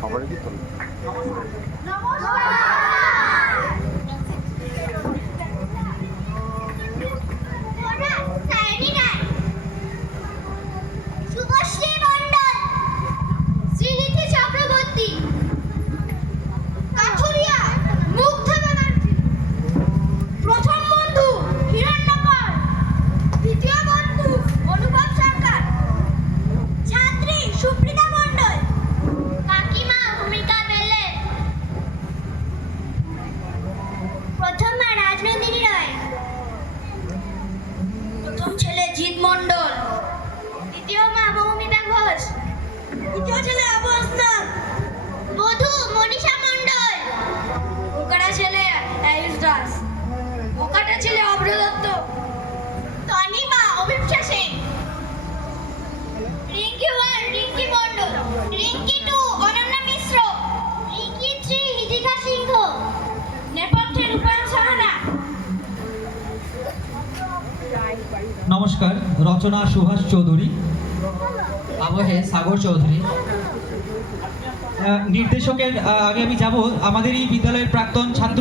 সবারই তো শুভশ্রী মণ্ডল, শ্রীনিধি চক্রবর্তী, কাঠুরিয়া মুগ্ধ ব্যানার্জি, প্রথম বন্ধু হিরণ্যকর, দ্বিতীয় বন্ধু অনুভব সরকার, ছাত্রী সুপ্রিতা মণ্ডল, কাকিমা ভূমিকা বেলে, প্রথম মা রাজনন্দিনী রায়, প্রথম ছেলে জিৎ মণ্ডল, দ্বিতীয় মা মৌমিতা ঘোষ, তৃতীয় ছেলে আবু আসলাম, বধূ মনীষা মণ্ডল, ওকাটা ছেলে আয়ুষ দাস, ওকাটা ছেলে অভ্র দত্ত, তনিমা অভিপ্সা সেন, রিঙ্কি 1 রিঙ্কি মণ্ডল, রিঙ্কি 2 অনন্যা মিশ্র, রিঙ্কি 3 হিদিকা সিংহ, নেপথ্যে রূপায়ণ সাহানা। নমস্কার, রচনা সুভাষ চৌধুরী, আবহে সাগর চৌধুরী। নির্দেশকের আগে আমি যাব। আমাদের এই বিদ্যালয়ের প্রাক্তন ছাত্র